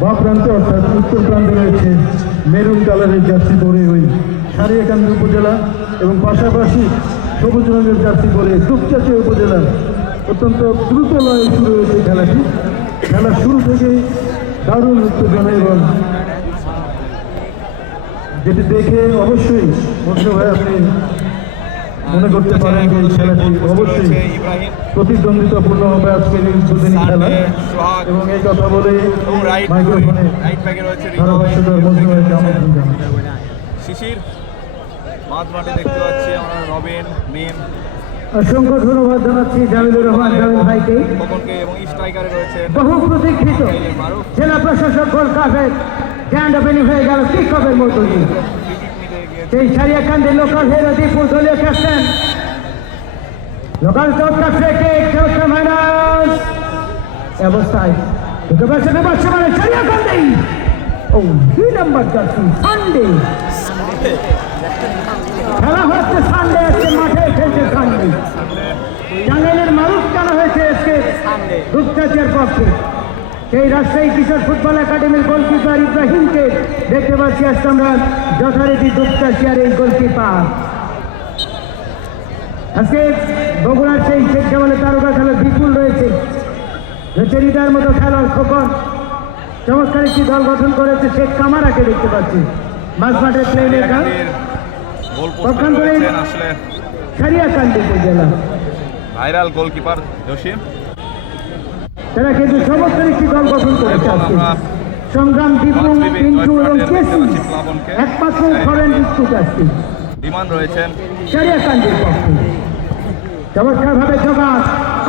বা প্রান্তে অর্থাৎ উত্তর প্রান্তে রয়েছে মেরুন কালারের জার্সি পরে ওই সারিয়াকান্দি উপজেলা এবং পাশাপাশি সবুজ রঙের জার্সি পরে দুপচাচিয়া উপজেলা। অত্যন্ত দ্রুত লয়ে শুরু হয়েছে খেলাটি। খেলা শুরু থেকেই দারুণ উত্তেজনা এবং যেটি দেখে অবশ্যই মধ্য ভাই আপনি মনে করতে পারেন যে এই খেলাটি অবশ্যই প্রতিদ্বন্দ্বিতাপূর্ণ হবে আজকের এই উদ্বোধনী খেলা। এবং এই কথা বলে মাইক্রোফোনে রয়েছে শিশির মাঝ মাঠে দেখতে পাচ্ছি আমরা রবিন মিম। অসংখ্য ধন্যবাদ জানাচ্ছি জামিলুর রহমান জামিল ভাইকে। এবং স্ট্রাইকারে রয়েছে বহু প্রতীক্ষিত জেলা প্রশাসক কাপের গ্র্যান্ড ওপেনিং হয়ে গেল কপের মতো সেই সারিয়াকান্দের লোকাল হিরো দীপুর দলীয় ক্যাপ্টেন লোকাল চৌকা ফ্রেকে চৌকা মাইনাস। অবস্থায়। ঢুকে পারছে না পারছে মানে সারিয়াকান্দি ও দুই নম্বর জার্সি সানডে। খেলা হচ্ছে সানডে আজকে মাঠে খেলছে সানডে। টাঙ্গাইলের মারুফ টানা হয়েছে আজকে? রূপচাঁচের পক্ষে। সেই রাজশাহী কিশোর ফুটবল একাডেমির গোলকিপার ইব্রাহিমকে দেখতে পাচ্ছি আজকে আমরা যথারীতি রূপচাঁচিয়ার এই গোলকিপার। আজকে বগুড়ার সেই শেখ জামালের তারকা খেলা বিপুল রয়েছে। রয়েছে মতো খেলোয়াড় খোকন। চমৎকার একটি দল গঠন করেছে শেখ কামারাকে দেখতে পাচ্ছি। মাঝ মাঠের প্লেনের গান করে- করেছেন আসলে। Sariakandi viral goalkeeper Jasim. তারা কিন্তু চমৎকার একটি দল গঠন আমরা সংগ্রাম দীপু পিন্টু এবং কেসি। একমাত্র ফরেন ডিস্ট্রিক্ট আসছে বিমান রয়েছেন। সারিয়াকান্দির পক্ষে। চমৎকার ভাবে জোগান।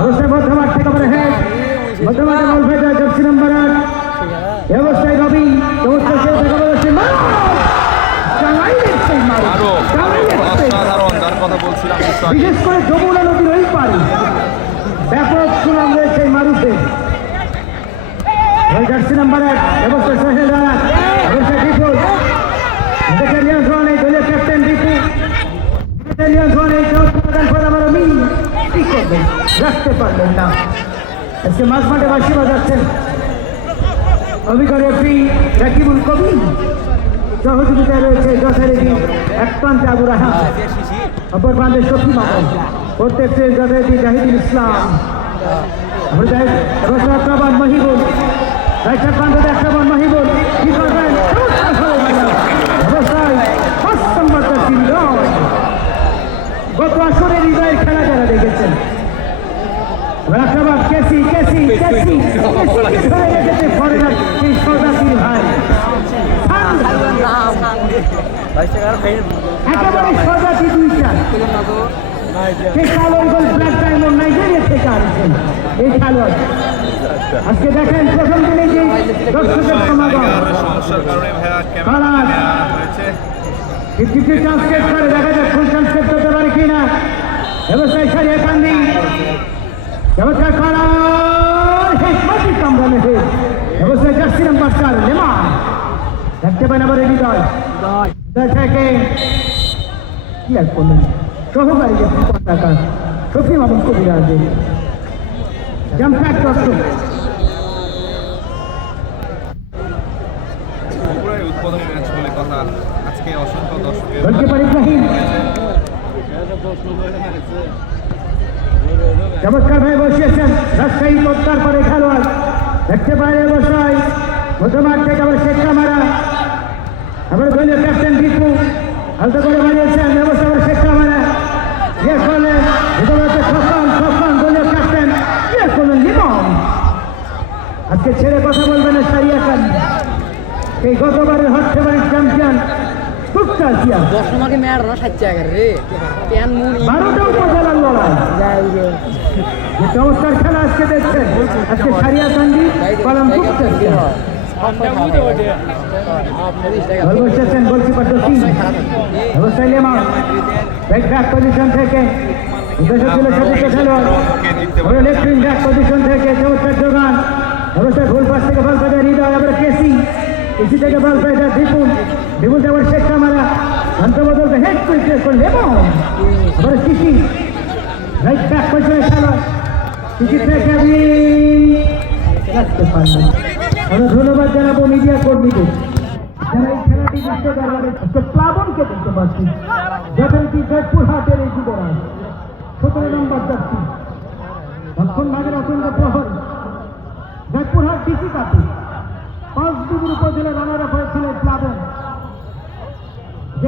অবস্থায় মধ্যমাঠ থেকে পরে হেড মধ্যমাঠে বল ভেজা জার্সি নাম্বার আট। এ রবি চমৎকার বলেছে। সেই কথা বলছিলাম বিশেষ করে যমুনা নদীর ওই পারে ব্যাপক সুনাম রয়েছে এই মারুফে ওই জার্সি নাম্বার এক? অবশ্যই সোহেল রানা। অবশ্যই বিপুল। দেখে নিয়ন্ত্রণ এই দলীয় ক্যাপ্টেন দেখে নিয়ন্ত্রণ এই পর আমার মিল কি করবেন? রাখতে পারলেন না। আজকে মাঝ মাঠে বাসি বাজাচ্ছেন। অভিজ্ঞ রেফরি রাকিবুল কবির। সহযোগিতায় রয়েছে যথারীতি এক প্রান্তে আবু রাহা অপর প্রান্তে শফি মাহমুদ প্রত্যেকটি যথারীতি জাহিদুল ইসলাম। রসাক্রমণ মহিবুল। রাইট প্রান্তে আক্রমণ মহিবুল। কি করবেন? গত আসরে হৃদয়ের খেলা যারা দেখেছেন রাখাবাদ কেসি কেসি কেসি ধরে রেখেছে ফরেনার সেই সদাতির ভাই। একেবারে সজাতি দুইটা। সেই কালো গোল ব্ল্যাক ডায়মন্ড নাইজেরিয়া থেকে এই খেলোয়াড়। আজকে দেখেন প্রথম দিনে যে দর্শকের সমাগম। সমস্যার কারণে ভাইয়া। ক্যামেরা হয়েছে ফিফটি ট্রান্সলেট করে, দেখা যাক ফুল ট্রান্সলেট করতে পারে কিনা। ব্যবসায়ী সারিয়ে কান্দি ব্যবসায় করার হেকমতি কামরানে হয়ে ব্যবসায় জার্সি নাম্বার চার লেমা দেখতে পান আবার হৃদয়। থেকে কি আর করলেন? সহকারী কবিরাজে পুরোই উদ্বোধনী ম্যাচ বলে কথা আজকে অসংখ্য দর্শকের গোলকিপার ইব্রাহিম চমৎকার ভাই বসিয়েছেন। রাজশাহী পদ্মার পরে খেলোয়াড়। দেখতে পারে অবশ্যই মধ্যমাঠ থেকে আবার শেখ কামারা। আবার দলীয় ক্যাপ্টেন দীপু আলতো করে বানিয়েছেন। ব্যবস্থা আবার শেখ কামারা। ইয়ে করলেন। ভিতরে হচ্ছে খোকন খোকন দলীয় ক্যাপ্টেন। ইয়ে করলেন লিমন আজকে ছেড়ে কথা বলবেন সারিয়া খান। এই গতবারের ফেভারিট চ্যাম্পিয়ন জিয়া দশমাকে মেয়ার না ষাট জায়গার রে। প্যান মুন বারোটা উপজেলার লড়াই। চমৎকার খেলা আজকে দেখছেন। আজকে সারিয়া কান্দি পালন করছেন বল বসেছেন গোলকিপার দক্ষিণ। অবস্থায় লেমা ব্যাক ব্যাক পজিশন থেকে। পজিশন থেকে চমৎকার যোগান। অবস্থায় গোল পাশ থেকে বল পেয়ে হৃদয় আবার কেসি কেসি থেকে বল পেয়ে যায় বিপুল আবার শেখ কামারা শান্ত বদলতে হেড করে প্লেস করলে এবং আবার কিসি রাইট ব্যাক পজিশনে খেলা থেকে রাখতে পারলেন আমরা ধন্যবাদ জানাব মিডিয়া কর্মীদের। যারা এই খেলাটি দেখতে পারবে একটা প্লাবনকে দেখতে পাচ্ছি। যথারীতি জয়পুর হাটের এই যুবরাজ, সতেরো নম্বর যাচ্ছি দক্ষিণ ভাগের অত্যন্ত প্রহর। জয়পুরহাট ডিসি কাপে। পাঁচ উপজেলা এই প্লাবন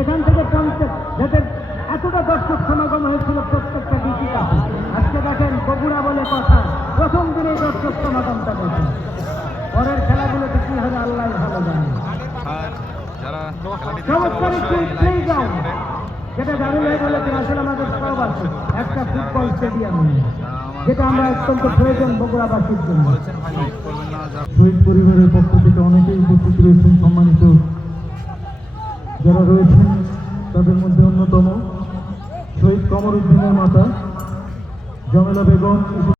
যেখান থেকে পঞ্চায়েত যাদের এতটা দর্শক সমাগম হয়েছিল প্রত্যেকটা কাপে আজকে দেখেন বগুড়া বলে কথা। প্রথম দিনে দর্শক সমাগমটা দেখেন। পরের খেলাগুলোতে কি হবে আল্লাহ ভালো জানে। আর যারা খেলাটি চমৎকার একটি প্লে গ্রাউন্ড যেটা দারুণ হয়ে আসলে আমাদের সব আছে। একটা ফুটবল স্টেডিয়াম যেটা আমরা অত্যন্ত প্রয়োজন বগুড়াবাসীর জন্য। শহীদ পরিবারের পক্ষ থেকে অনেকেই উপস্থিত রয়েছেন সম্মানিত যারা রয়েছেন তাদের মধ্যে অন্যতম শহীদ কমর উদ্দিনের মাতা জমেলা বেগম